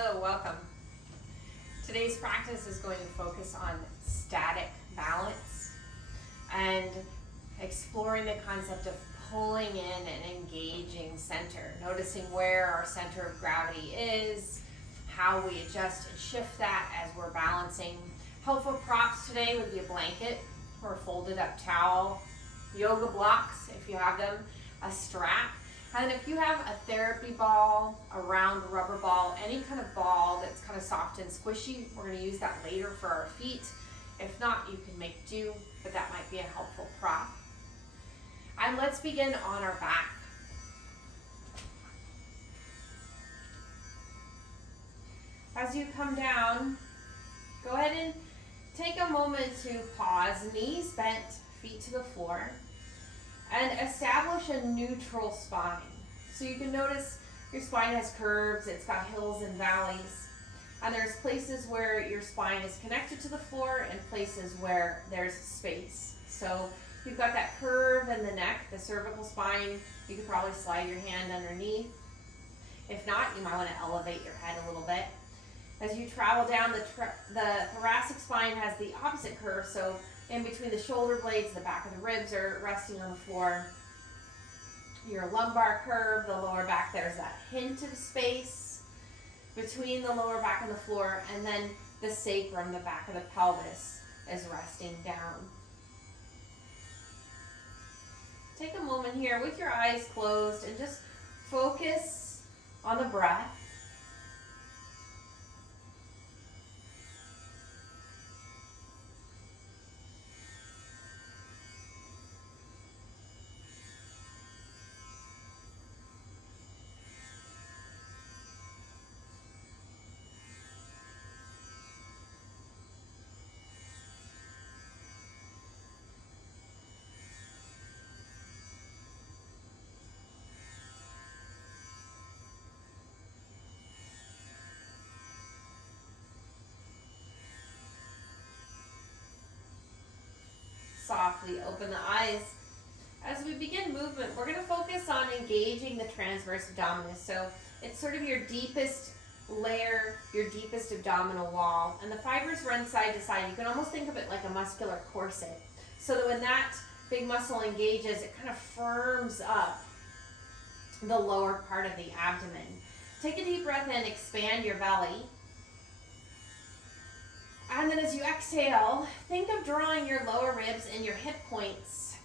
Hello, welcome. Today's practice is going to focus on static balance and exploring the concept of pulling in and engaging center, noticing where our center of gravity is, how we adjust and shift that as we're balancing. Helpful props today would be a blanket or a folded up towel, yoga blocks if you have them, a strap. And if you have a therapy ball, a round rubber ball, any kind of ball that's kind of soft and squishy, we're going to use that later for our feet. If not, you can make do, but that might be a helpful prop. And let's begin on our back. As you come down, go ahead and take a moment to pause, knees bent, feet to the floor, and establish a neutral spine. So you can notice your spine has curves, it's got hills and valleys, and there's places where your spine is connected to the floor and places where there's space. So you've got that curve in the neck, the cervical spine. You could probably slide your hand underneath. If not, you might want to elevate your head a little bit. As you travel down, the thoracic spine has the opposite curve, so in between the shoulder blades, the back of the ribs are resting on the floor. Your lumbar curve, the lower back, there's that hint of space between the lower back and the floor, and then the sacrum, the back of the pelvis, is resting down. Take a moment here with your eyes closed and just focus on the breath. Softly open the eyes. As we begin movement, we're going to focus on engaging the transverse abdominis. So it's sort of your deepest layer, your deepest abdominal wall, and the fibers run side to side. You can almost think of it like a muscular corset. So that when that big muscle engages, it kind of firms up the lower part of the abdomen. Take a deep breath in, expand your belly. And then as you exhale, think of drawing your lower ribs and your hip points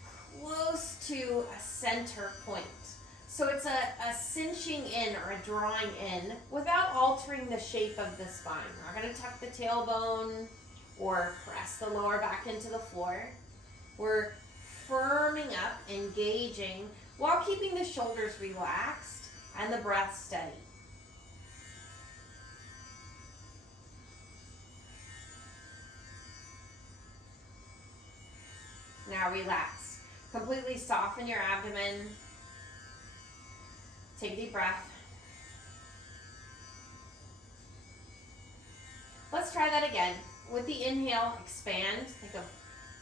close to a center point. So it's a cinching in or a drawing in without altering the shape of the spine. We're not going to tuck the tailbone or press the lower back into the floor. We're firming up, engaging, while keeping the shoulders relaxed and the breath steady. Now relax. Completely soften your abdomen. Take a deep breath. Let's try that again. With the inhale, expand. Think of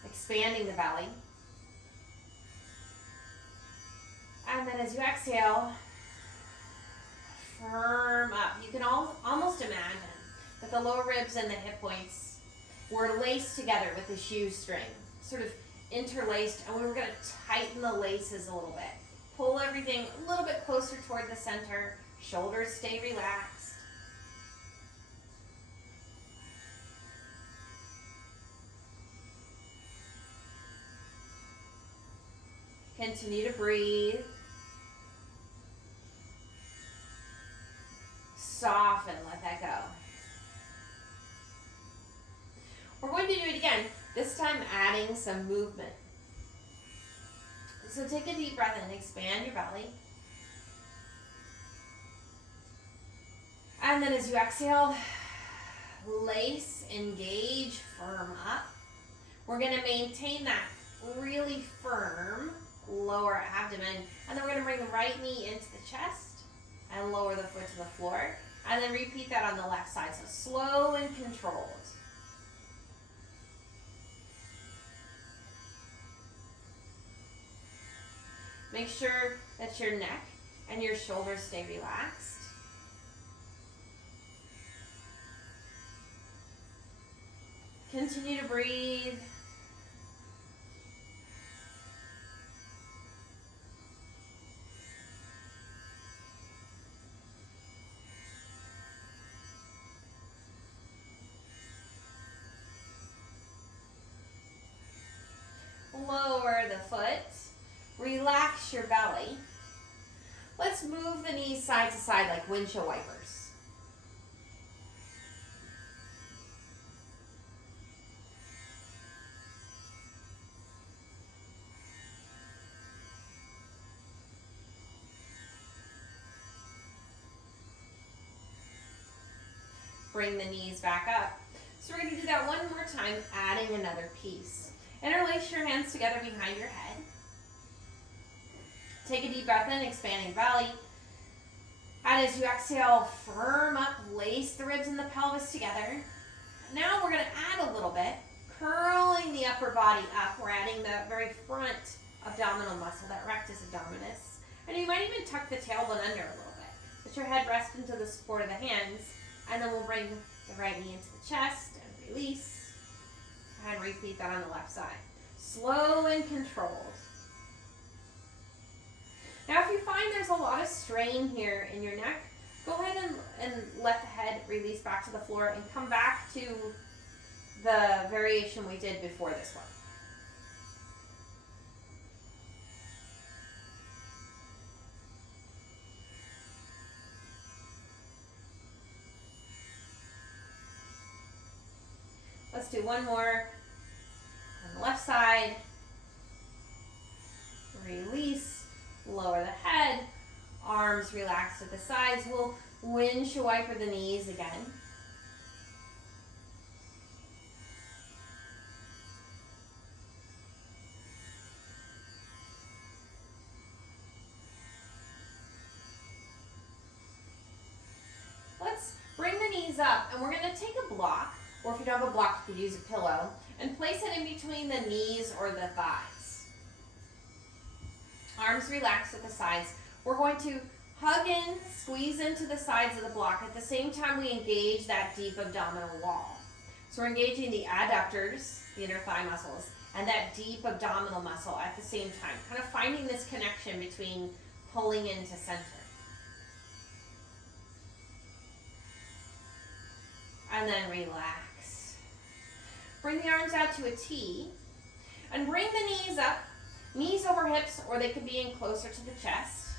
expanding the belly. And then as you exhale, firm up. You can almost imagine that the lower ribs and the hip points were laced together with a shoestring. Sort of interlaced, and we were going to tighten the laces a little bit. Pull everything a little bit closer toward the center. Shoulders stay relaxed. Continue to breathe. Soften, let that go. We're going to do it again. This time adding some movement. So take a deep breath in, expand your belly. And then as you exhale, lace, engage, firm up. We're going to maintain that really firm lower abdomen. And then we're going to bring the right knee into the chest and lower the foot to the floor. And then repeat that on the left side. So slow and controlled. Make sure that your neck and your shoulders stay relaxed. Continue to breathe. Lower the foot. Relax your belly. Let's move the knees side to side like windshield wipers. Bring the knees back up. So we're going to do that one more time, adding another piece. Interlace your hands together behind your head. Take a deep breath in, expanding belly. And as you exhale, firm up, lace the ribs and the pelvis together. Now we're going to add a little bit, curling the upper body up. We're adding the very front abdominal muscle, that rectus abdominis. And you might even tuck the tailbone under a little bit. Let your head rest into the support of the hands. And then we'll bring the right knee into the chest and release. And repeat that on the left side. Slow and controlled. Now if you find there's a lot of strain here in your neck, go ahead and let the head release back to the floor and come back to the variation we did before this one. Let's do one more on the left side. Release, lower the head, arms relaxed at the sides. We'll windshield wiper the knees again. Let's bring the knees up, and we're going to take a block. Or if you don't have a block, you could use a pillow, and place it in between the knees or the thighs. Arms relaxed at the sides. We're going to hug in, squeeze into the sides of the block. At the same time, we engage that deep abdominal wall. So we're engaging the adductors, the inner thigh muscles, and that deep abdominal muscle at the same time. Kind of finding this connection between pulling into center. And then relax. Bring the arms out to a T and bring the knees up, knees over hips, or they could be in closer to the chest.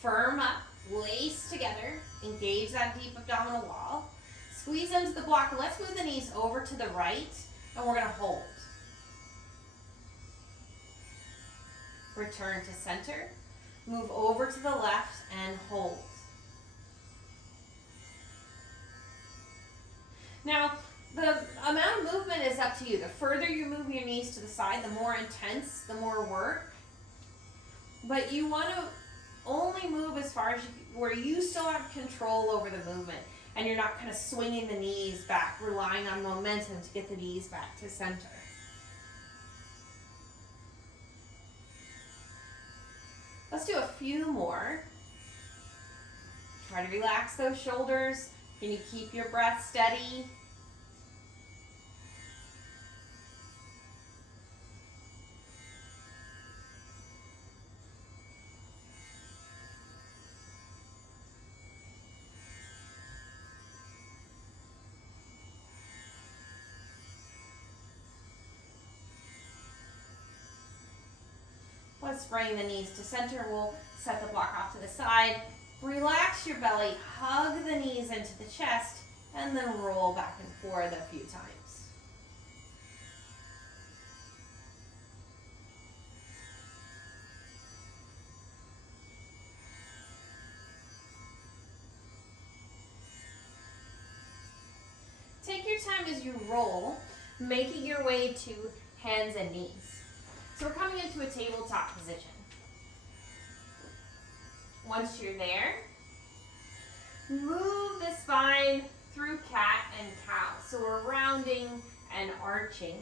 Firm up, lace together, engage that deep abdominal wall. Squeeze into the block, and let's move the knees over to the right, and we're going to hold. Return to center, move over to the left, and hold. Now, the amount of movement is up to you. The further you move your knees to the side, the more intense, the more work. But you want to only move as far as where you still have control over the movement. And you're not kind of swinging the knees back, relying on momentum to get the knees back to center. Let's do a few more. Try to relax those shoulders. Can you keep your breath steady? Let's bring the knees to center. We'll set the block off to the side. Relax your belly, hug the knees into the chest, and then roll back and forth a few times. Take your time as you roll, making your way to hands and knees. So we're coming into a tabletop position. Once you're there, move the spine through cat and cow. So we're rounding and arching.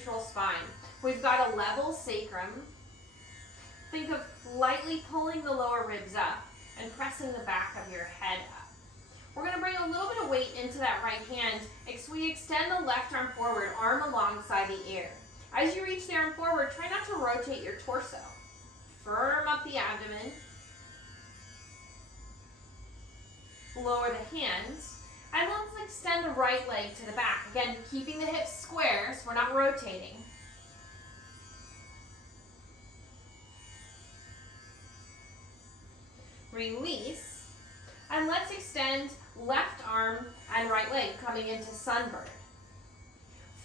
neutral spine. We've got a level sacrum. Think of lightly pulling the lower ribs up and pressing the back of your head up. We're going to bring a little bit of weight into that right hand as we extend the left arm forward, arm alongside the ear. As you reach the arm forward, try not to rotate your torso. Firm up the abdomen. Lower the hands. And let's extend the right leg to the back. Again, keeping the hips square so we're not rotating. Release. And let's extend left arm and right leg coming into sunbird.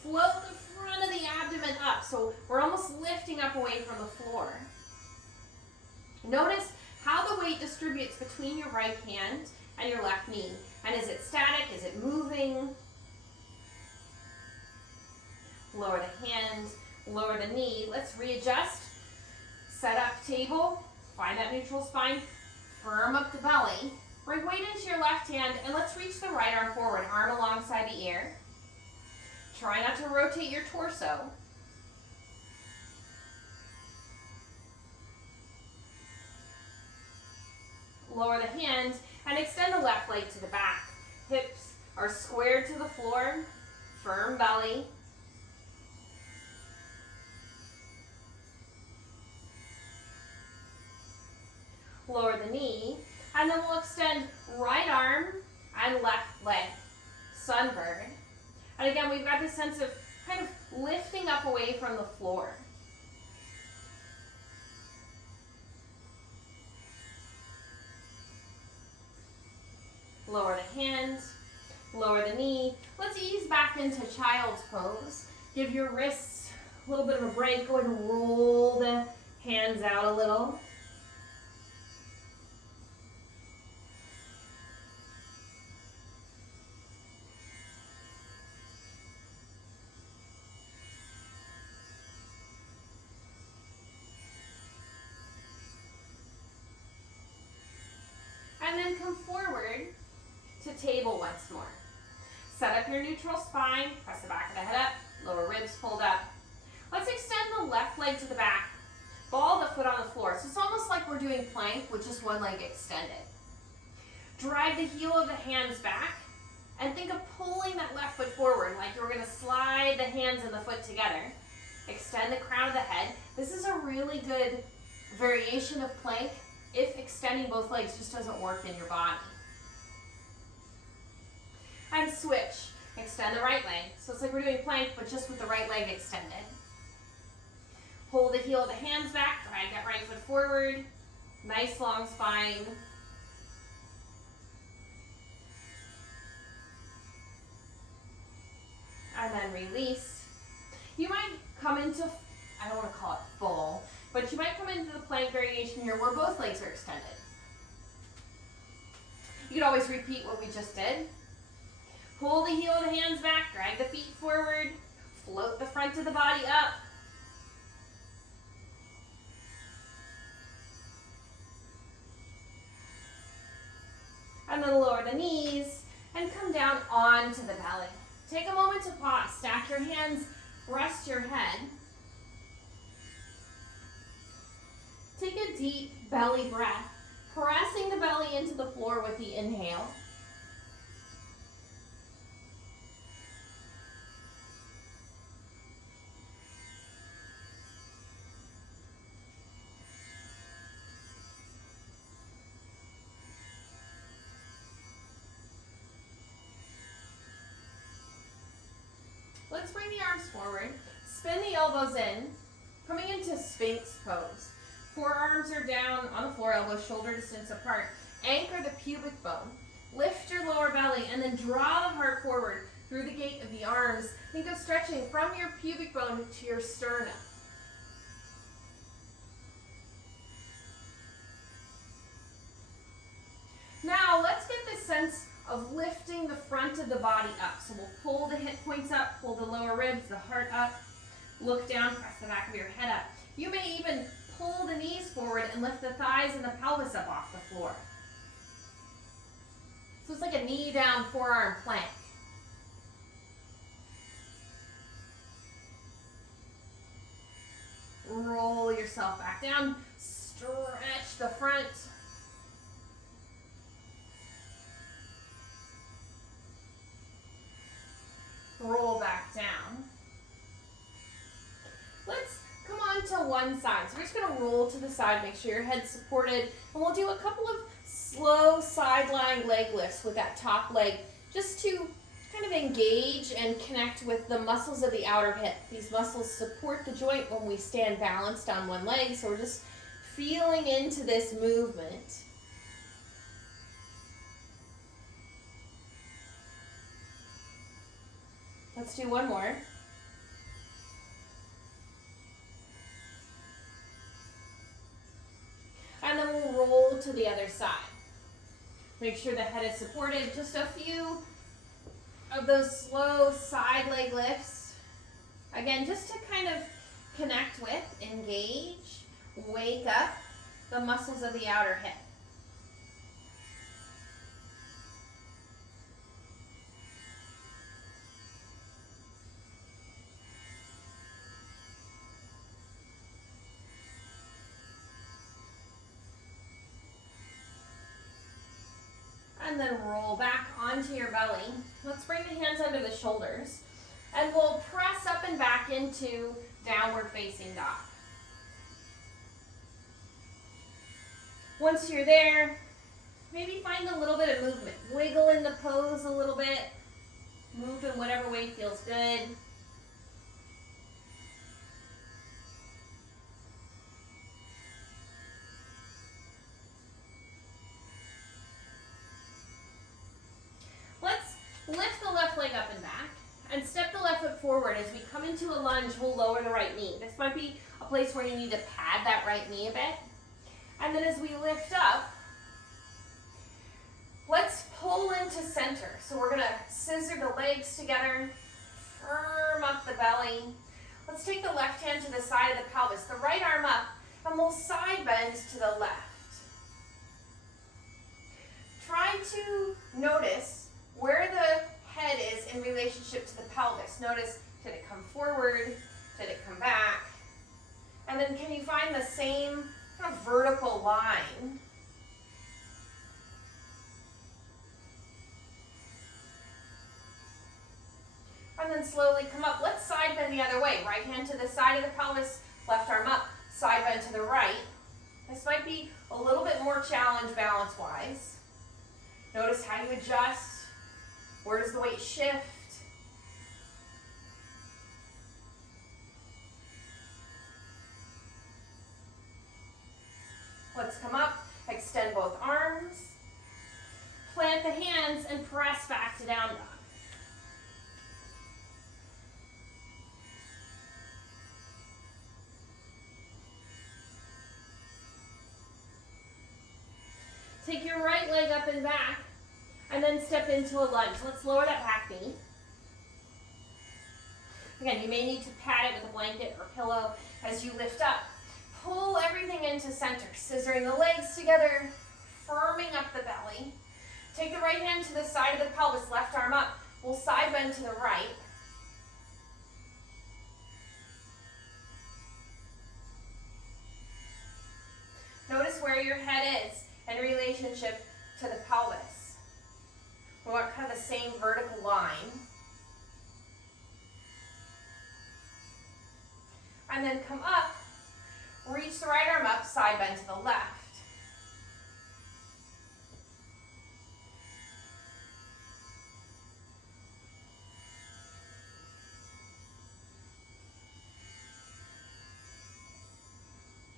Float the front of the abdomen up so we're almost lifting up away from the floor. Notice how the weight distributes between your right hand and your left knee. And is it static? Is it moving? Lower the hand, lower the knee. Let's readjust. Set up table. Find that neutral spine. Firm up the belly. Bring weight into your left hand and let's reach the right arm forward, arm alongside the ear. Try not to rotate your torso. Lower the hand and extend the left leg to the back. Hips are squared to the floor, firm belly. Lower the knee, and then we'll extend right arm and left leg, sunbird. And again, we've got this sense of kind of lifting up away from the floor. Lower the hands, lower the knee. Let's ease back into child's pose. Give your wrists a little bit of a break. Go ahead and roll the hands out a little. And then come forward to table once more. Set up your neutral spine, press the back of the head up, lower ribs pulled up. Let's extend the left leg to the back, ball the foot on the floor. So it's almost like we're doing plank with just one leg extended. Drag the heel of the hands back and think of pulling that left foot forward like you're going to slide the hands and the foot together. Extend the crown of the head. This is a really good variation of plank if extending both legs just doesn't work in your body. And switch. Extend the right leg. So it's like we're doing plank, but just with the right leg extended. Pull the heel of the hands back, drag that right foot forward. Nice long spine. And then release. You might come into, I don't want to call it full, but you might come into the plank variation here where both legs are extended. You can always repeat what we just did. Pull the heel of the hands back, drag the feet forward, float the front of the body up. And then lower the knees and come down onto the belly. Take a moment to pause. Stack your hands, rest your head. Take a deep belly breath, pressing the belly into the floor with the inhale. Let's bring the arms forward, spin the elbows in, coming into Sphinx pose. Forearms are down on the floor, elbows shoulder distance apart. Anchor the pubic bone. Lift your lower belly and then draw the heart forward through the gate of the arms. Think of stretching from your pubic bone to your sternum. Now let's get this sense of lifting the front of the body up. So we'll pull the hip points up, pull the lower ribs, the heart up, look down, press the back of your head up. You may even pull the knees forward and lift the thighs and the pelvis up off the floor. So it's like a knee down forearm plank. yourself back down. Stretch the front. Roll back down. Let's come on to one side. So we're just going to roll to the side, make sure your head's supported, and we'll do a couple of slow side-lying leg lifts with that top leg just to kind of engage and connect with the muscles of the outer hip. These muscles support the joint when we stand balanced on one leg, so we're just feeling into this movement. Let's do one more. And then we'll roll to the other side. Make sure the head is supported. Just a few of those slow side leg lifts. Again, just to kind of connect with, engage, wake up the muscles of the outer hip. And then roll back onto your belly. Let's bring the hands under the shoulders. And we'll press up and back into downward facing dog. Once you're there, maybe find a little bit of movement. Wiggle in the pose a little bit. Move in whatever way feels good. Let's lift the left leg up and back and step the left foot forward. As we come into a lunge, we'll lower the right knee. This might be a place where you need to pad that right knee a bit. And then as we lift up, let's pull into center. So we're gonna scissor the legs together, firm up the belly. Let's take the left hand to the side of the pelvis, the right arm up, and we'll side bend to the left. Try to notice where the head is in relationship to the pelvis. Notice, did it come forward? Did it come back? And then can you find the same kind of vertical line? And then slowly come up. Let's side bend the other way. Right hand to the side of the pelvis, left arm up, side bend to the right. This might be a little bit more challenge balance-wise. Notice how you adjust. Where does the weight shift? Let's come up, extend both arms, plant the hands, and press back to down dog. Take your right leg up and back, and then step into a lunge. Let's lower that back knee. Again, you may need to pad it with a blanket or pillow as you lift up. Pull everything into center, scissoring the legs together, firming up the belly. Take the right hand to the side of the pelvis, left arm up. We'll side bend to the right. Notice where your head is in relationship to the pelvis. We want kind of the same vertical line. And then come up, reach the right arm up, side bend to the left.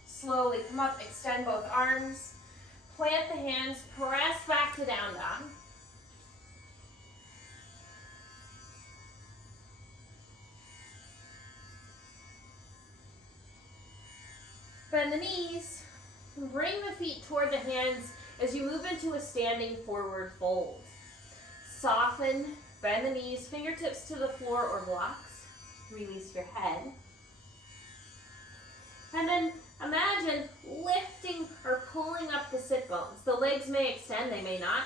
Slowly come up, extend both arms, plant the hands, press back to down dog. Bend the knees, bring the feet toward the hands as you move into a standing forward fold. Soften, bend the knees, fingertips to the floor or blocks. Release your head. And then imagine lifting or pulling up the sit bones. The legs may extend, they may not.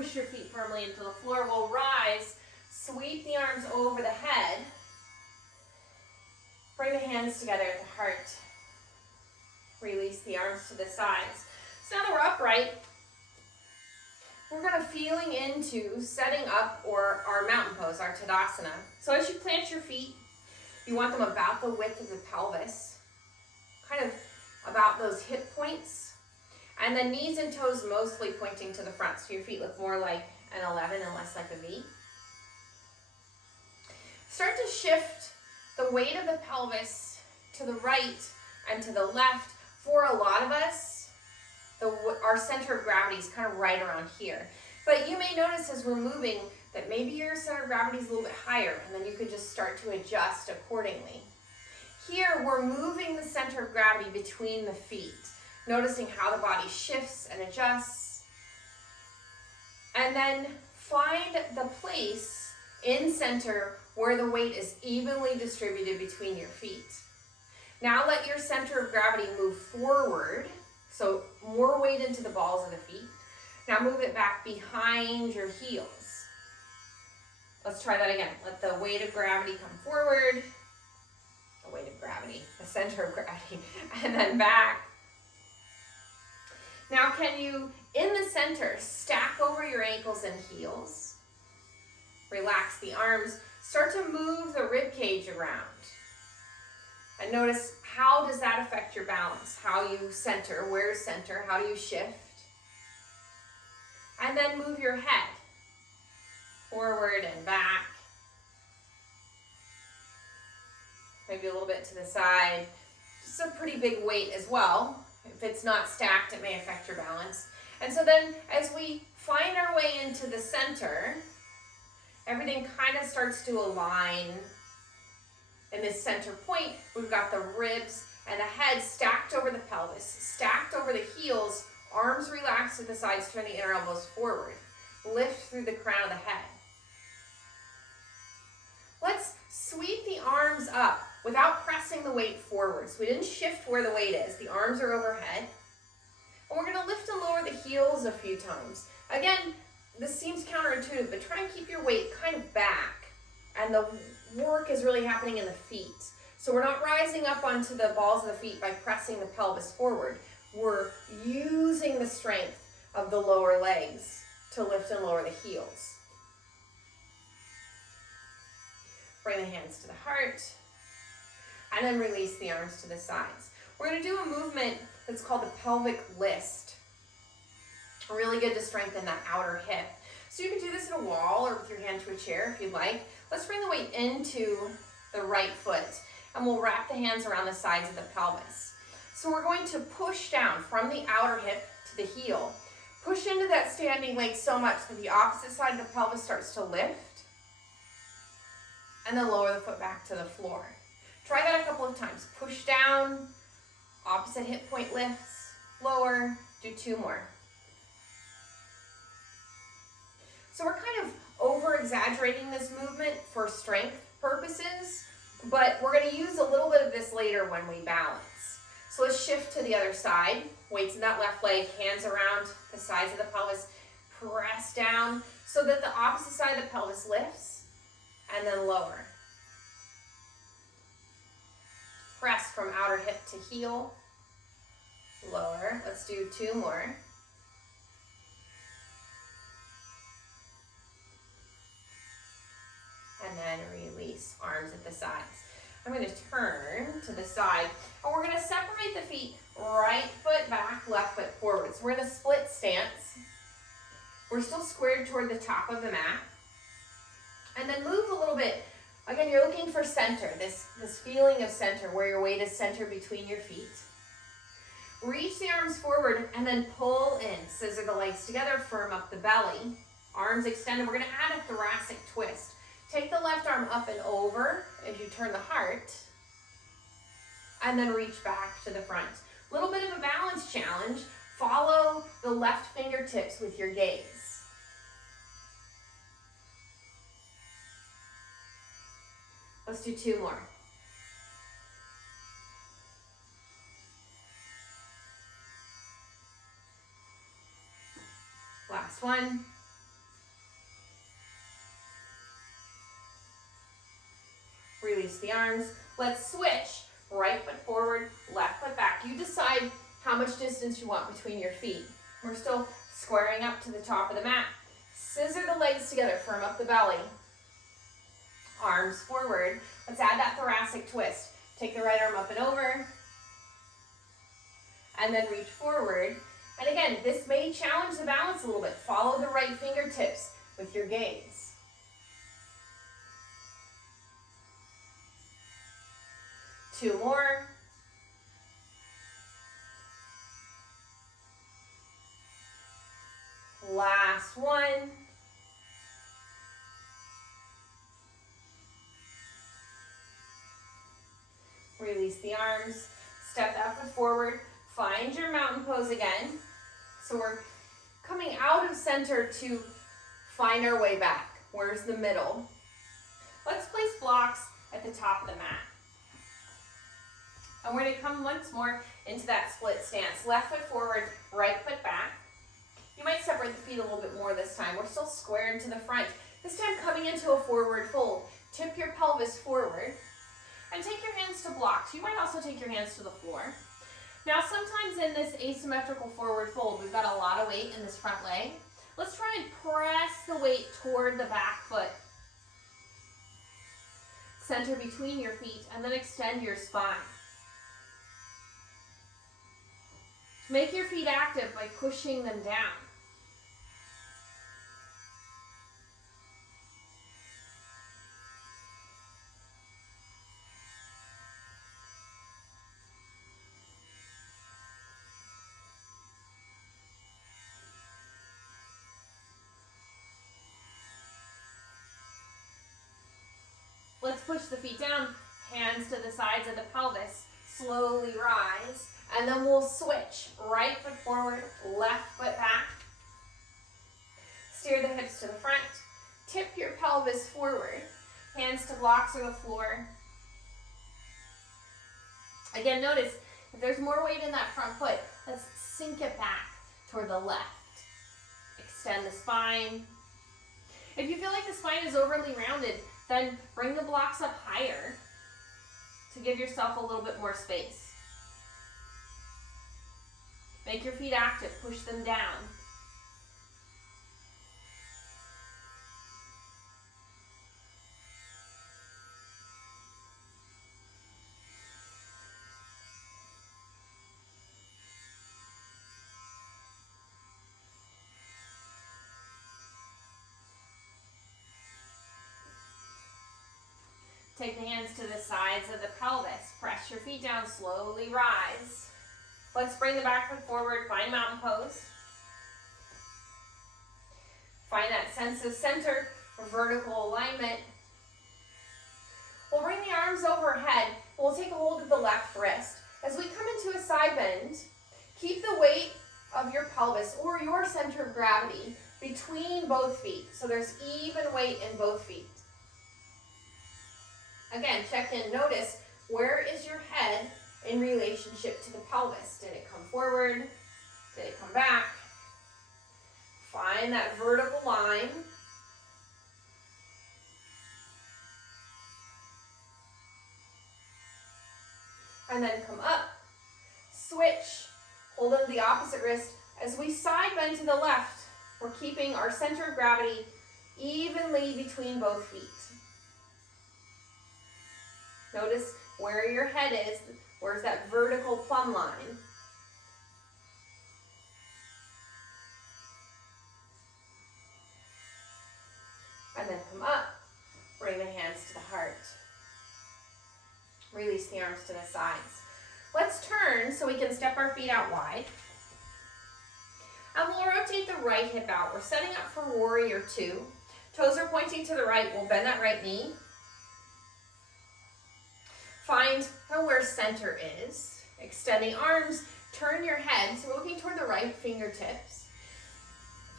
push your feet firmly into the floor. We'll rise, sweep the arms over the head. Bring the hands together at the heart. Release the arms to the sides. So now that we're upright, we're going to feeling into setting up or our mountain pose, our Tadasana. So as you plant your feet, you want them about the width of the pelvis, kind of about those hip points, and then knees and toes mostly pointing to the front, so your feet look more like an 11 and less like a V. Start to shift the weight of the pelvis to the right and to the left. For a lot of us, our center of gravity is kind of right around here. But you may notice as we're moving that maybe your center of gravity is a little bit higher, and then you could just start to adjust accordingly. Here, we're moving the center of gravity between the feet, noticing how the body shifts and adjusts. And then find the place in center where the weight is evenly distributed between your feet. Now let your center of gravity move forward, so more weight into the balls of the feet. Now move it back behind your heels. Let's try that again. Let the weight of gravity come forward. The weight of gravity, the center of gravity, and then back. Now can you, in the center, stack over your ankles and heels. Relax the arms. Start to move the rib cage around. And notice, how does that affect your balance? How you center, where's center, how do you shift? And then move your head forward and back. Maybe a little bit to the side. Just a pretty big weight as well. If it's not stacked, it may affect your balance. And so then as we find our way into the center, everything kind of starts to align. In this center point, we've got the ribs and the head stacked over the pelvis, stacked over the heels, arms relaxed to the sides, turn the inner elbows forward. Lift through the crown of the head. Let's sweep the arms up without pressing the weight forward. So we didn't shift where the weight is. The arms are overhead. And we're going to lift and lower the heels a few times. Again, this seems counterintuitive, but try and keep your weight kind of back. And the work is really happening in the feet. So we're not rising up onto the balls of the feet by pressing the pelvis forward. We're using the strength of the lower legs to lift and lower the heels. Bring the hands to the heart. And then release the arms to the sides. We're going to do a movement that's called the pelvic list. Really good to strengthen that outer hip. So you can do this in a wall or with your hand to a chair if you'd like. Let's bring the weight into the right foot, and we'll wrap the hands around the sides of the pelvis. So we're going to push down from the outer hip to the heel. Push into that standing leg so much that the opposite side of the pelvis starts to lift, and then lower the foot back to the floor. Try that a couple of times. Push down, opposite hip point lifts, lower, do 2 more. So we're kind of over-exaggerating this movement for strength purposes, but we're going to use a little bit of this later when we balance. So let's shift to the other side. Weights in that left leg, hands around the sides of the pelvis. Press down so that the opposite side of the pelvis lifts, and then lower. Press from outer hip to heel. Lower. Let's do 2 more. And then release, arms at the sides. I'm going to turn to the side, and we're going to separate the feet, right foot back, left foot forward. So we're in a split stance. We're still squared toward the top of the mat. And then move a little bit. Again, you're looking for center, this feeling of center, where your weight is centered between your feet. Reach the arms forward, and then pull in. Scissor the legs together, firm up the belly. Arms extended. We're going to add a thoracic twist. Take the left arm up and over as you turn the heart, and then reach back to the front. A little bit of a balance challenge. Follow the left fingertips with your gaze. Let's do 2 more. Last one. Release the arms. Let's switch. Right foot forward, left foot back. You decide how much distance you want between your feet. We're still squaring up to the top of the mat. Scissor the legs together, firm up the belly. Arms forward. Let's add that thoracic twist. Take the right arm up and over. And then reach forward. And again, this may challenge the balance a little bit. Follow the right fingertips with your gaze. Two more. Last one. Release the arms. Step that foot forward. Find your mountain pose again. So we're coming out of center to find our way back. Where's the middle? Let's place blocks at the top of the mat. And we're going to come once more into that split stance. Left foot forward, right foot back. You might separate the feet a little bit more this time. We're still squared to the front. This time coming into a forward fold. Tip your pelvis forward and take your hands to blocks. You might also take your hands to the floor. Now sometimes in this asymmetrical forward fold, we've got a lot of weight in this front leg. Let's try and press the weight toward the back foot. Center between your feet and then extend your spine. Make your feet active by pushing them down. Let's push the feet down, hands to the sides of the pelvis, slowly rise, and then we'll switch. Right foot forward, left foot back. Steer the hips to the front, tip your pelvis forward, hands to blocks or the floor. Again, notice if there's more weight in that front foot, let's sink it back toward the left. Extend the spine. If you feel like the spine is overly rounded, then bring the blocks up higher to give yourself a little bit more space. Make your feet active, push them down. Take the hands to the sides of the pelvis. Press your feet down, slowly rise. Let's bring the back foot forward, find mountain pose. Find that sense of center or vertical alignment. We'll bring the arms overhead. We'll take a hold of the left wrist. As we come into a side bend, keep the weight of your pelvis or your center of gravity between both feet. So there's even weight in both feet. Again, check in, notice, where is your head in relationship to the pelvis? Did it come forward? Did it come back? Find that vertical line. And then come up. Switch. Hold on the opposite wrist. As we side bend to the left, we're keeping our center of gravity evenly between both feet. Notice where your head is. Where's that vertical plumb line? And then come up. Bring the hands to the heart. Release the arms to the sides. Let's turn so we can step our feet out wide. And we'll rotate the right hip out. We're setting up for warrior two. Toes are pointing to the right. We'll bend that right knee. Find where center is. Extend the arms. Turn your head. So we're looking toward the right fingertips.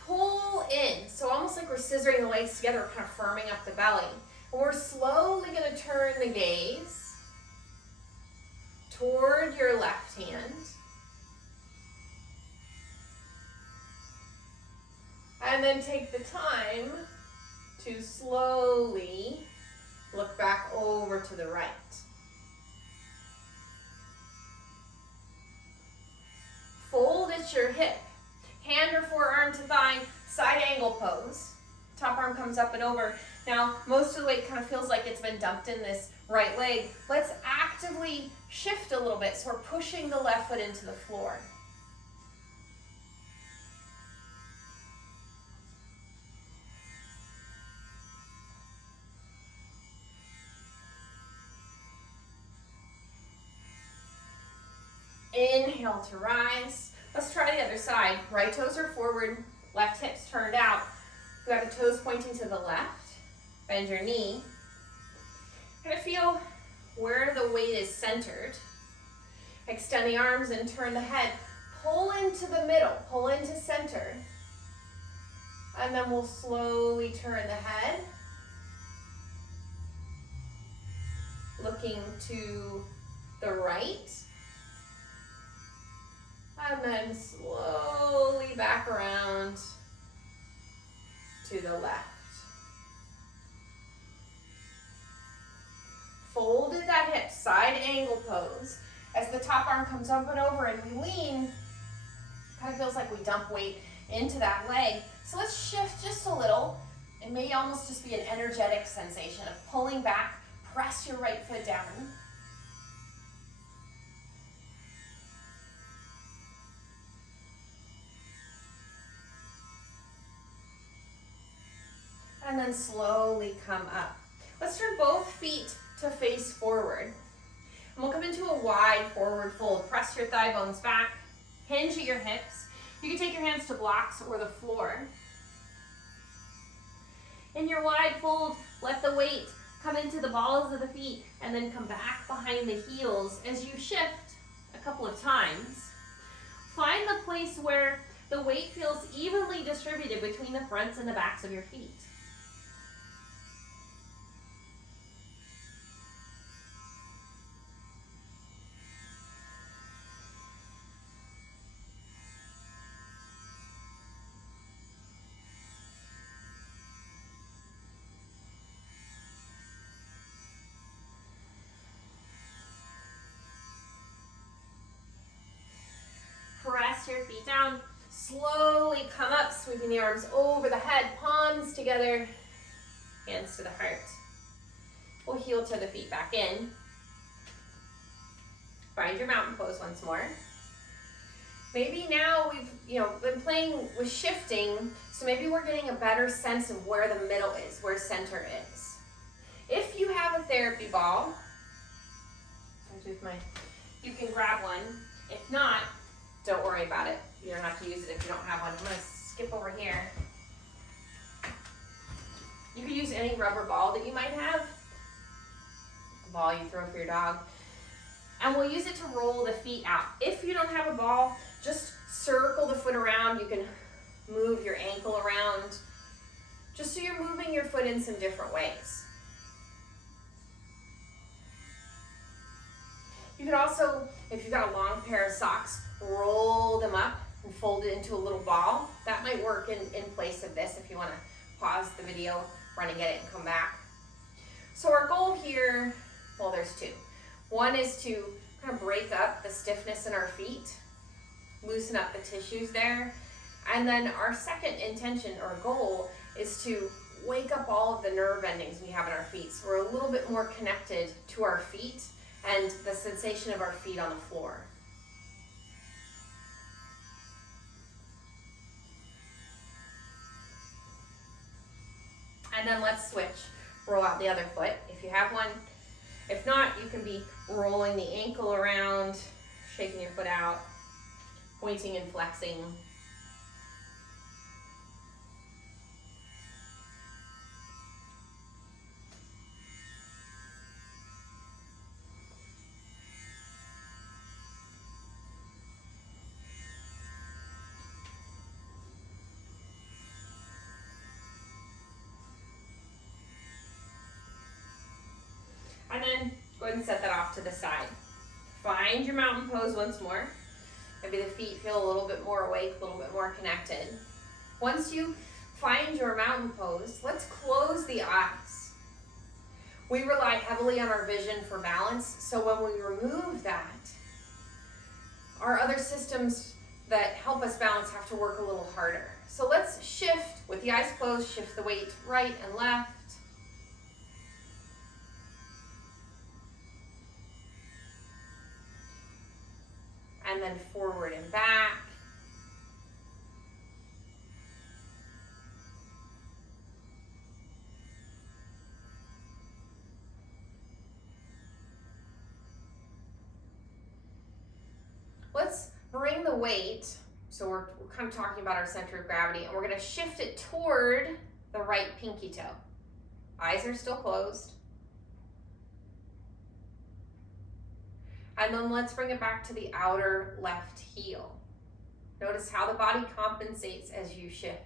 Pull in. So almost like we're scissoring the legs together, kind of firming up the belly. And we're slowly going to turn the gaze toward your left hand. And then take the time to slowly Look back over to the right. Fold at your hip. Hand or forearm to thigh, side angle pose. Top arm comes up and over. Now, most of the weight kind of feels like it's been dumped in this right leg. Let's actively shift a little bit, so we're pushing the left foot into the floor. Inhale to rise. Let's try the other side. Right toes are forward, left hip's turned out. You got the toes pointing to the left. Bend your knee. Kind of feel where the weight is centered. Extend the arms and turn the head. Pull into the middle, pull into center. And then we'll slowly turn the head. Looking to the right. And then slowly back around to the left. Folded that hip, side angle pose. As the top arm comes up and over and we lean, kind of feels like we dump weight into that leg. So let's shift just a little. It may almost just be an energetic sensation of pulling back. Press your right foot down. And then slowly come up. Let's turn both feet to face forward. And we'll come into a wide forward fold. Press your thigh bones back. Hinge at your hips. You can take your hands to blocks or the floor. In your wide fold, let the weight come into the balls of the feet and then come back behind the heels as you shift a couple of times. Find the place where the weight feels evenly distributed between the fronts and the backs of your feet. Press your feet down. Slowly come up, sweeping the arms over the head, palms together, hands to the heart. We'll heel toe the feet back in. Find your mountain pose once more. Maybe now we've been playing with shifting, so maybe we're getting a better sense of where the middle is, where center is. If you have a therapy ball, you can grab one. If not, don't worry about it. You don't have to use it if you don't have one. I'm going to skip over here. You could use any rubber ball that you might have. A ball you throw for your dog. And we'll use it to roll the feet out. If you don't have a ball, just circle the foot around. You can move your ankle around. Just so you're moving your foot in some different ways. You could also, if you've got a long pair of socks, roll them up and fold it into a little ball. That might work in place of this if you want to pause the video, run and get it, and come back. So our goal here, well, there's two. One is to kind of break up the stiffness in our feet, loosen up the tissues there. And then our second intention or goal is to wake up all of the nerve endings we have in our feet. So we're a little bit more connected to our feet and the sensation of our feet on the floor. And then let's switch. Roll out the other foot if you have one. If not, you can be rolling the ankle around, shaking your foot out, pointing and flexing. And then go ahead and set that off to the side. Find your mountain pose once more. Maybe the feet feel a little bit more awake, a little bit more connected. Once you find your mountain pose, let's close the eyes. We rely heavily on our vision for balance, so when we remove that, our other systems that help us balance have to work a little harder. So let's shift, with the eyes closed, shift the weight right and left. And then forward and back. Let's bring the weight, so we're kind of talking about our center of gravity, and we're going to shift it toward the right pinky toe. Eyes are still closed. And then let's bring it back to the outer left heel. Notice how the body compensates as you shift.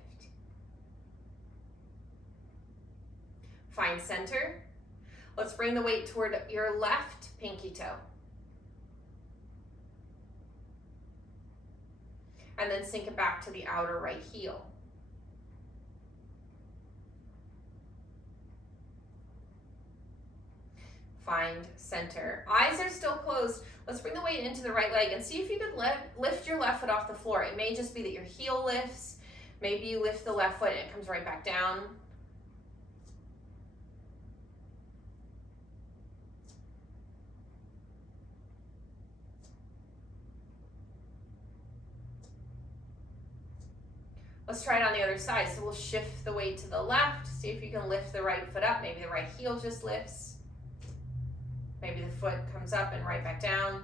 Find center. Let's bring the weight toward your left pinky toe. And then sink it back to the outer right heel. Find center. Eyes are still closed. Let's bring the weight into the right leg and see if you could lift your left foot off the floor. It may just be that your heel lifts. Maybe you lift the left foot and it comes right back down. Let's try it on the other side. So we'll shift the weight to the left. See if you can lift the right foot up. Maybe the right heel just lifts. Maybe the foot comes up and right back down.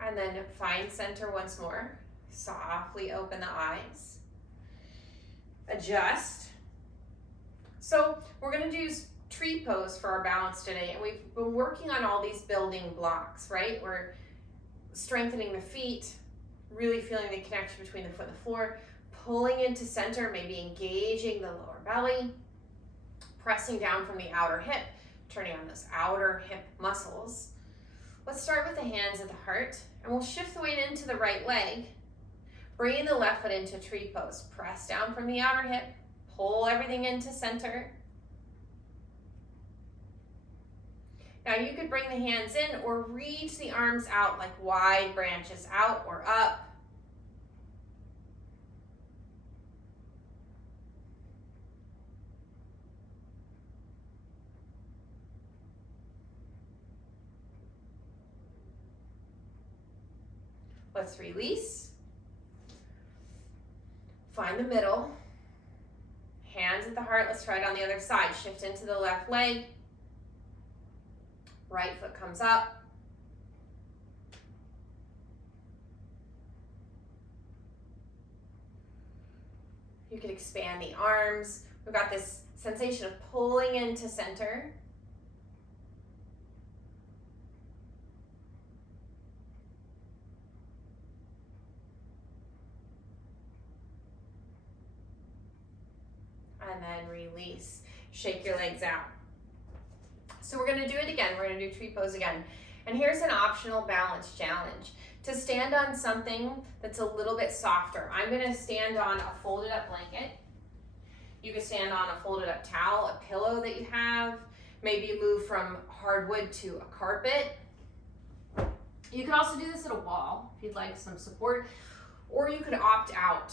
And then find center once more. Softly open the eyes. Adjust. So we're going to do tree pose for our balance today, and we've been working on all these building blocks, right? We're strengthening the feet, really feeling the connection between the foot and the floor, pulling into center, maybe engaging the lower belly, pressing down from the outer hip, turning on those outer hip muscles. Let's start with the hands at the heart, and we'll shift the weight into the right leg, bringing the left foot into tree pose. Press down from the outer hip, pull everything into center. Now you could bring the hands in or reach the arms out like wide branches out or up. Let's release. Find the middle. Hands at the heart. Let's try it on the other side. Shift into the left leg. Right foot comes up. You can expand the arms. We've got this sensation of pulling into center. And then release. Shake your legs out. So we're going to do it again. We're going to do tree pose again. And here's an optional balance challenge. To stand on something that's a little bit softer. I'm going to stand on a folded up blanket. You can stand on a folded up towel, a pillow that you have. Maybe you move from hardwood to a carpet. You could also do this at a wall if you'd like some support. Or you could opt out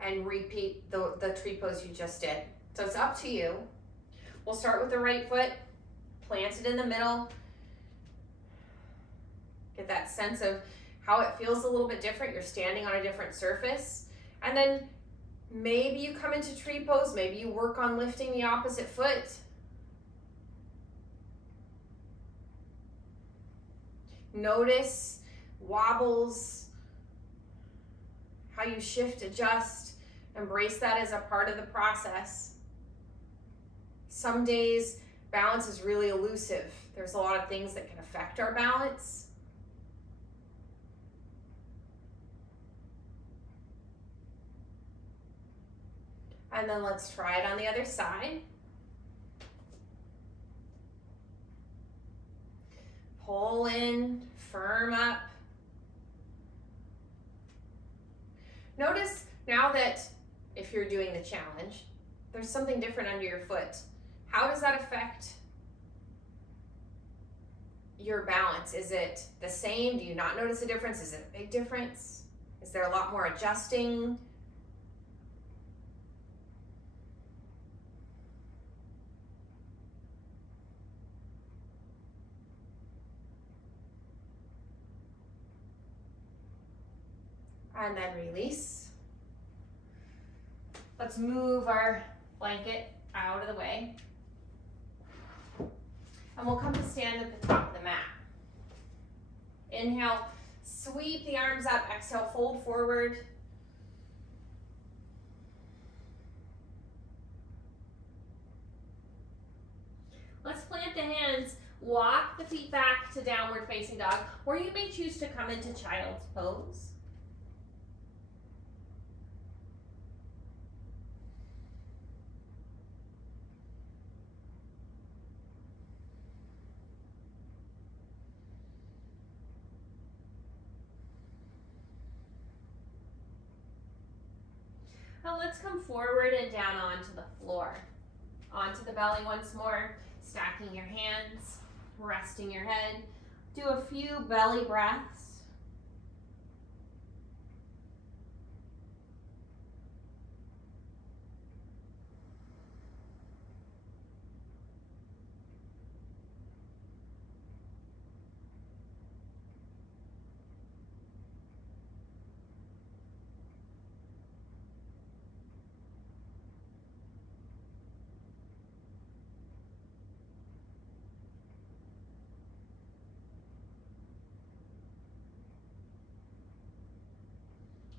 and repeat the tree pose you just did. So it's up to you. We'll start with the right foot, plant it in the middle. Get that sense of how it feels a little bit different. You're standing on a different surface. And then maybe you come into tree pose, maybe you work on lifting the opposite foot. Notice wobbles, how you shift, adjust. Embrace that as a part of the process. Some days, balance is really elusive. There's a lot of things that can affect our balance. And then let's try it on the other side. Pull Roll in, firm up. Notice now that if you're doing the challenge, there's something different under your foot. How does that affect your balance? Is it the same? Do you not notice a difference? Is it a big difference? Is there a lot more adjusting? And then release. Let's move our blanket out of the way. And we'll come to stand at the top of the mat. Inhale, sweep the arms up. Exhale, fold forward. Let's plant the hands. Walk the feet back to downward facing dog, or you may choose to come into child's pose. Now let's come forward and down onto the floor. Onto the belly once more, stacking your hands, resting your head. Do a few belly breaths.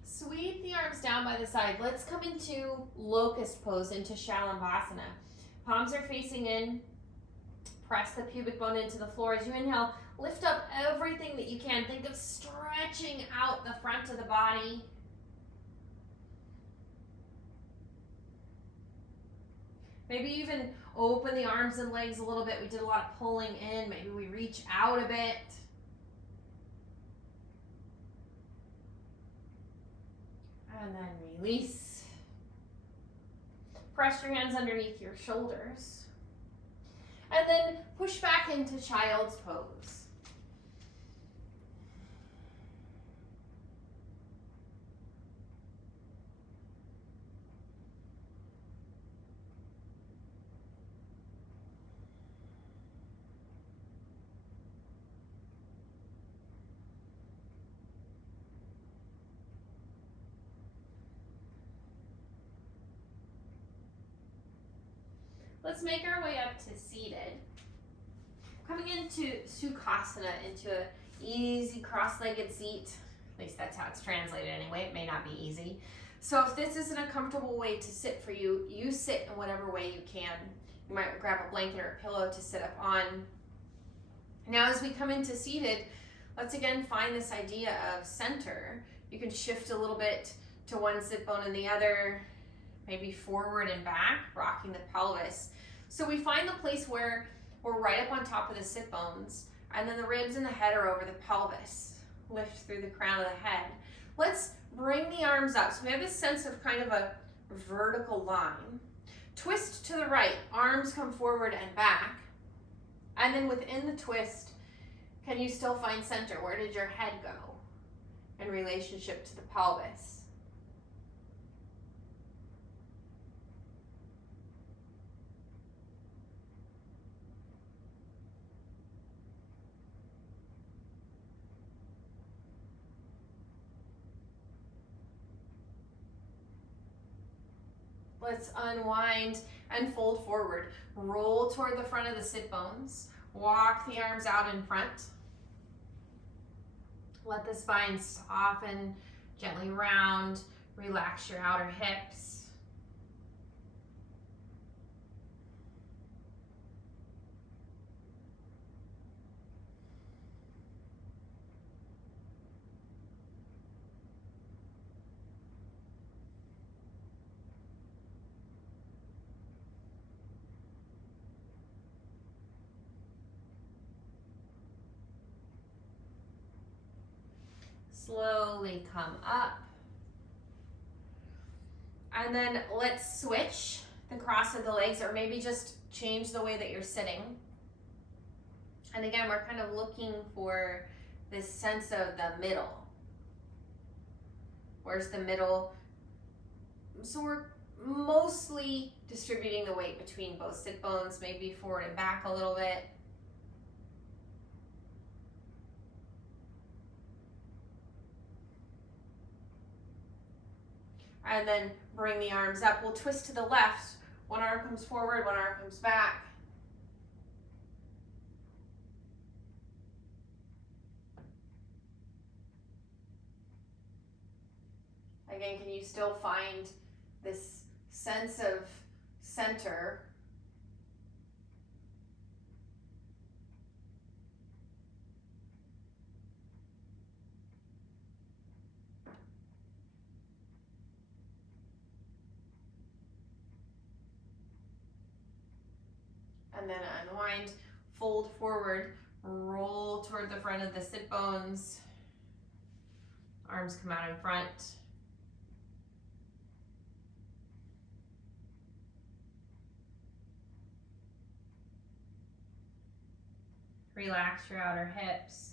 Sweep the arms down by the side. Let's come into locust pose, into Shalanvasana. Palms are facing in. Press the pubic bone into the floor. As you inhale, lift up everything that you can. Think of stretching out the front of the body. Maybe even open the arms and legs a little bit. We did a lot of pulling in. Maybe we reach out a bit. And then release. Press your hands underneath your shoulders. And then push back into child's pose. Let's make our way up to seated. Coming into Sukhasana, into an easy cross-legged seat. At least that's how it's translated anyway. It may not be easy. So if this isn't a comfortable way to sit for you, you sit in whatever way you can. You might grab a blanket or a pillow to sit up on. Now as we come into seated, let's again find this idea of center. You can shift a little bit to one sit bone and the other, maybe forward and back, rocking the pelvis. So we find the place where we're right up on top of the sit bones, and then the ribs and the head are over the pelvis. Lift through the crown of the head. Let's bring the arms up. So we have this sense of kind of a vertical line. Twist to the right, arms come forward and back. And then within the twist, can you still find center? Where did your head go in relationship to the pelvis? Let's unwind and fold forward. Roll toward the front of the sit bones. Walk the arms out in front. Let the spine soften, gently round. Relax your outer hips. Slowly come up. And then let's switch the cross of the legs, or maybe just change the way that you're sitting. And again, we're kind of looking for this sense of the middle. Where's the middle? So we're mostly distributing the weight between both sit bones, maybe forward and back a little bit. And then bring the arms up. We'll twist to the left. One arm comes forward, one arm comes back. Again, can you still find this sense of center? And then unwind, fold forward, roll toward the front of the sit bones. Arms come out in front. Relax your outer hips.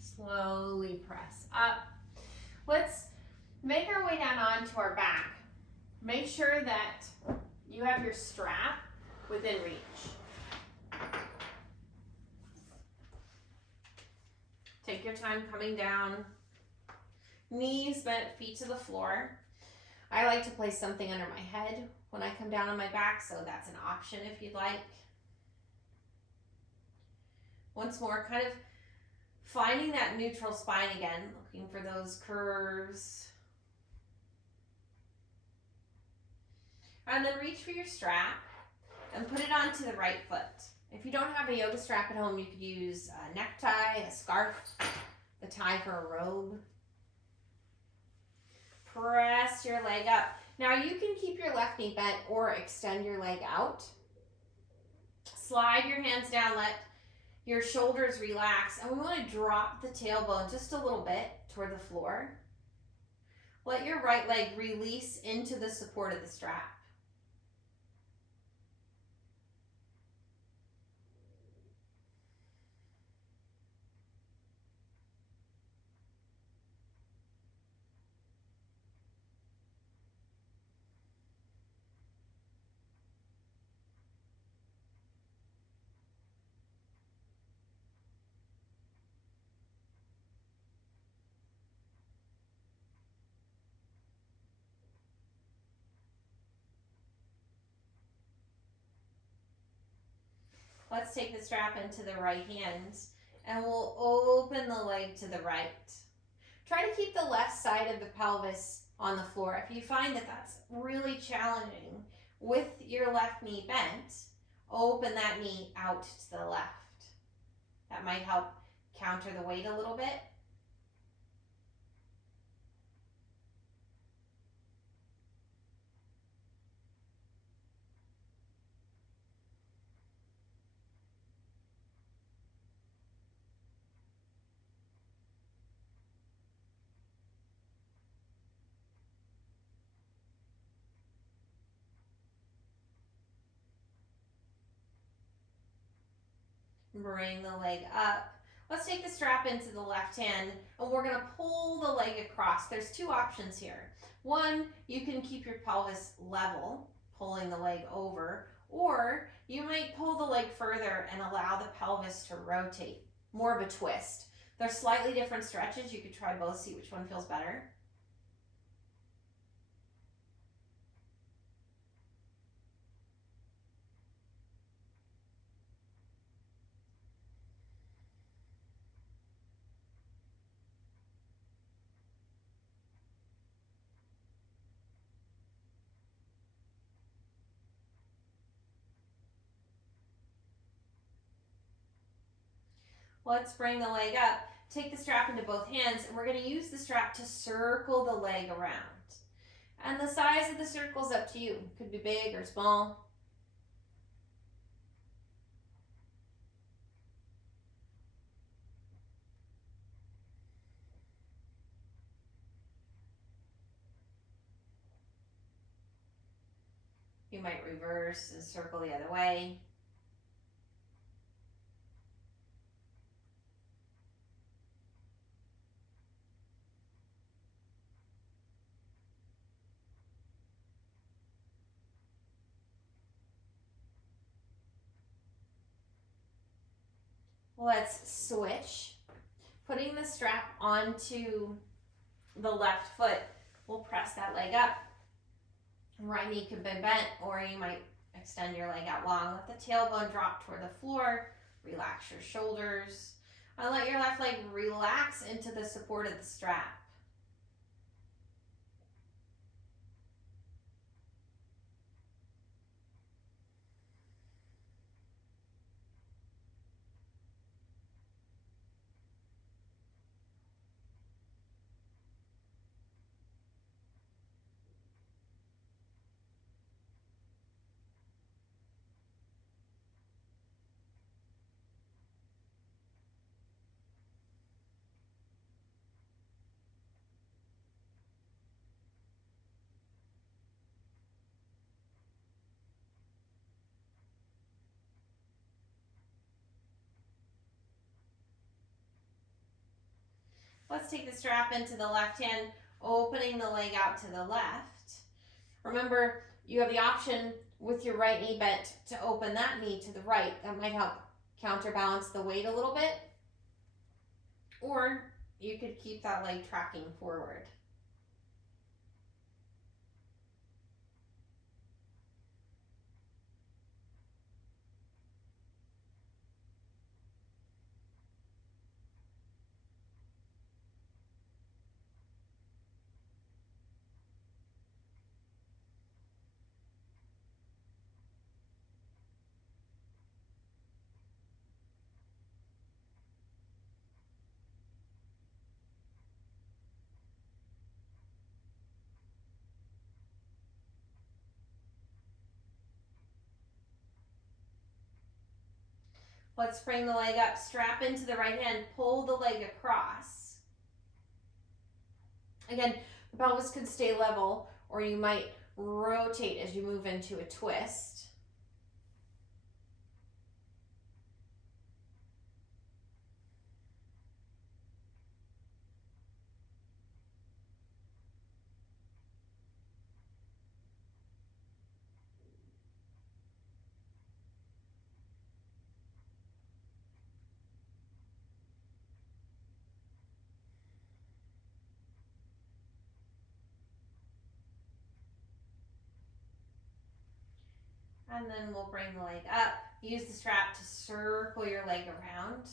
Slowly press up. Let's make our way down onto our back. Make sure that you have your strap within reach. Take your time coming down. Knees bent, feet to the floor. I like to place something under my head when I come down on my back, so that's an option if you'd like. Once more, kind of finding that neutral spine again, looking for those curves. And then reach for your strap and put it onto the right foot. If you don't have a yoga strap at home, you could use a necktie, a scarf, the tie for a robe. Press your leg up. Now you can keep your left knee bent or extend your leg out. Slide your hands down, let your shoulders relax, and we want to drop the tailbone just a little bit toward the floor. Let your right leg release into the support of the strap. Let's take the strap into the right hand and we'll open the leg to the right. Try to keep the left side of the pelvis on the floor. If you find that that's really challenging with your left knee bent, open that knee out to the left. That might help counter the weight a little bit. Bring the leg up. Let's take the strap into the left hand and we're gonna pull the leg across. There's two options here. One, you can keep your pelvis level, pulling the leg over, or you might pull the leg further and allow the pelvis to rotate. More of a twist. They're slightly different stretches. You could try both, see which one feels better. Let's bring the leg up. Take the strap into both hands, and we're going to use the strap to circle the leg around. And the size of the circle is up to you. It could be big or small. You might reverse and circle the other way. Let's switch. Putting the strap onto the left foot, we'll press that leg up. Right knee could be bent, or you might extend your leg out long. Let the tailbone drop toward the floor. Relax your shoulders. And let your left leg relax into the support of the strap. Let's take the strap into the left hand, opening the leg out to the left. Remember, you have the option with your right knee bent to open that knee to the right. That might help counterbalance the weight a little bit. Or you could keep that leg tracking forward. Let's bring the leg up, strap into the right hand, pull the leg across. Again, the pelvis could stay level, or you might rotate as you move into a twist. And then we'll bring the leg up. Use the strap to circle your leg around.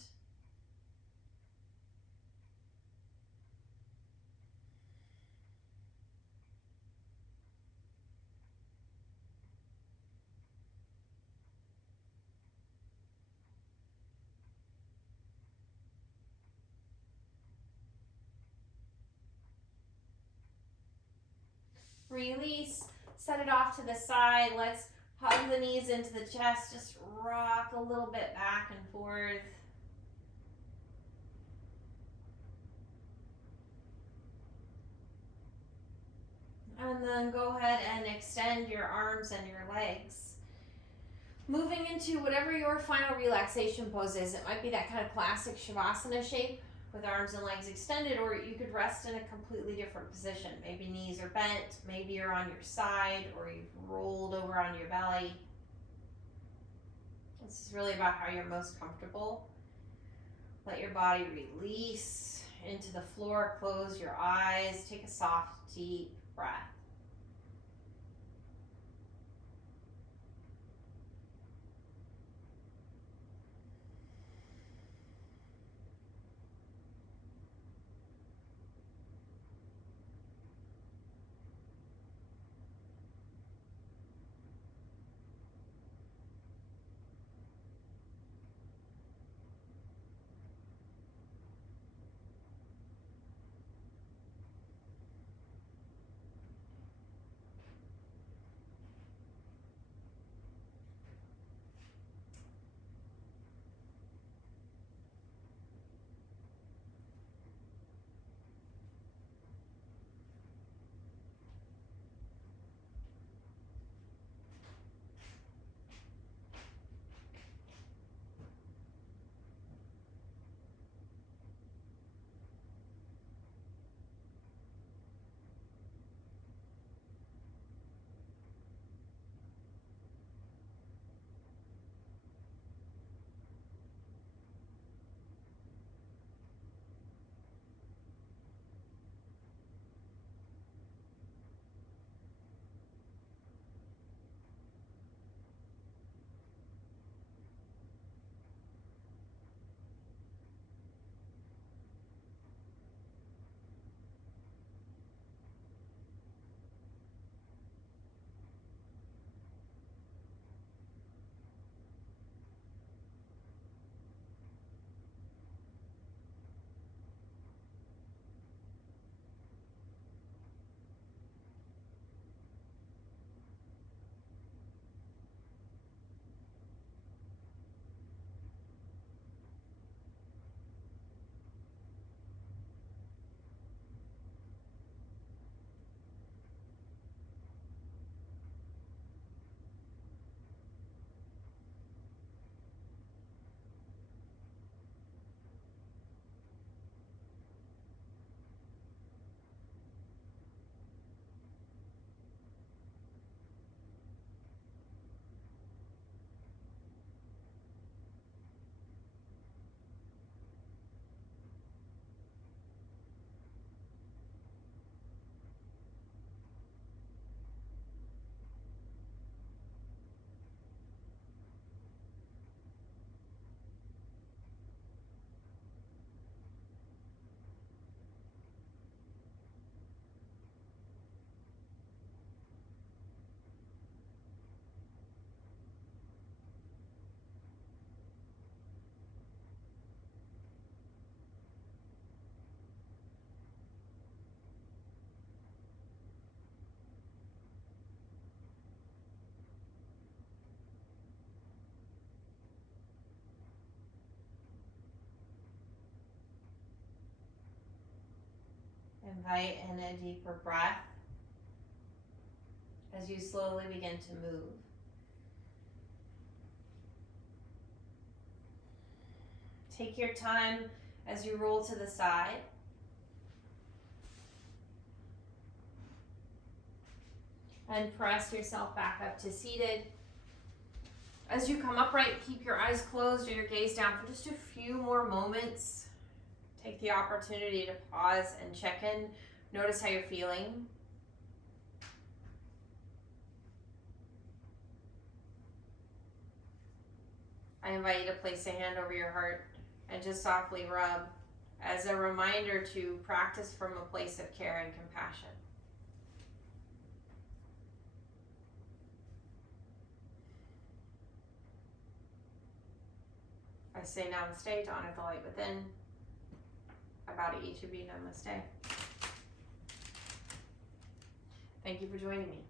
Release, set it off to the side. Let's hug the knees into the chest. Just rock a little bit back and forth. And then go ahead and extend your arms and your legs. Moving into whatever your final relaxation pose is. It might be that kind of classic Shavasana shape with arms and legs extended, or you could rest in a completely different position. Maybe knees are bent, maybe you're on your side, or you've rolled over on your belly. This is really about how you're most comfortable. Let your body release into the floor, close your eyes, take a soft, deep breath. Invite in a deeper breath as you slowly begin to move. Take your time as you roll to the side. And press yourself back up to seated. As you come upright, keep your eyes closed or your gaze down for just a few more moments. Take the opportunity to pause and check in. Notice how you're feeling. I invite you to place a hand over your heart and just softly rub as a reminder to practice from a place of care and compassion. I say namaste to honor the light within. I bow to each of you, namaste. Thank you for joining me.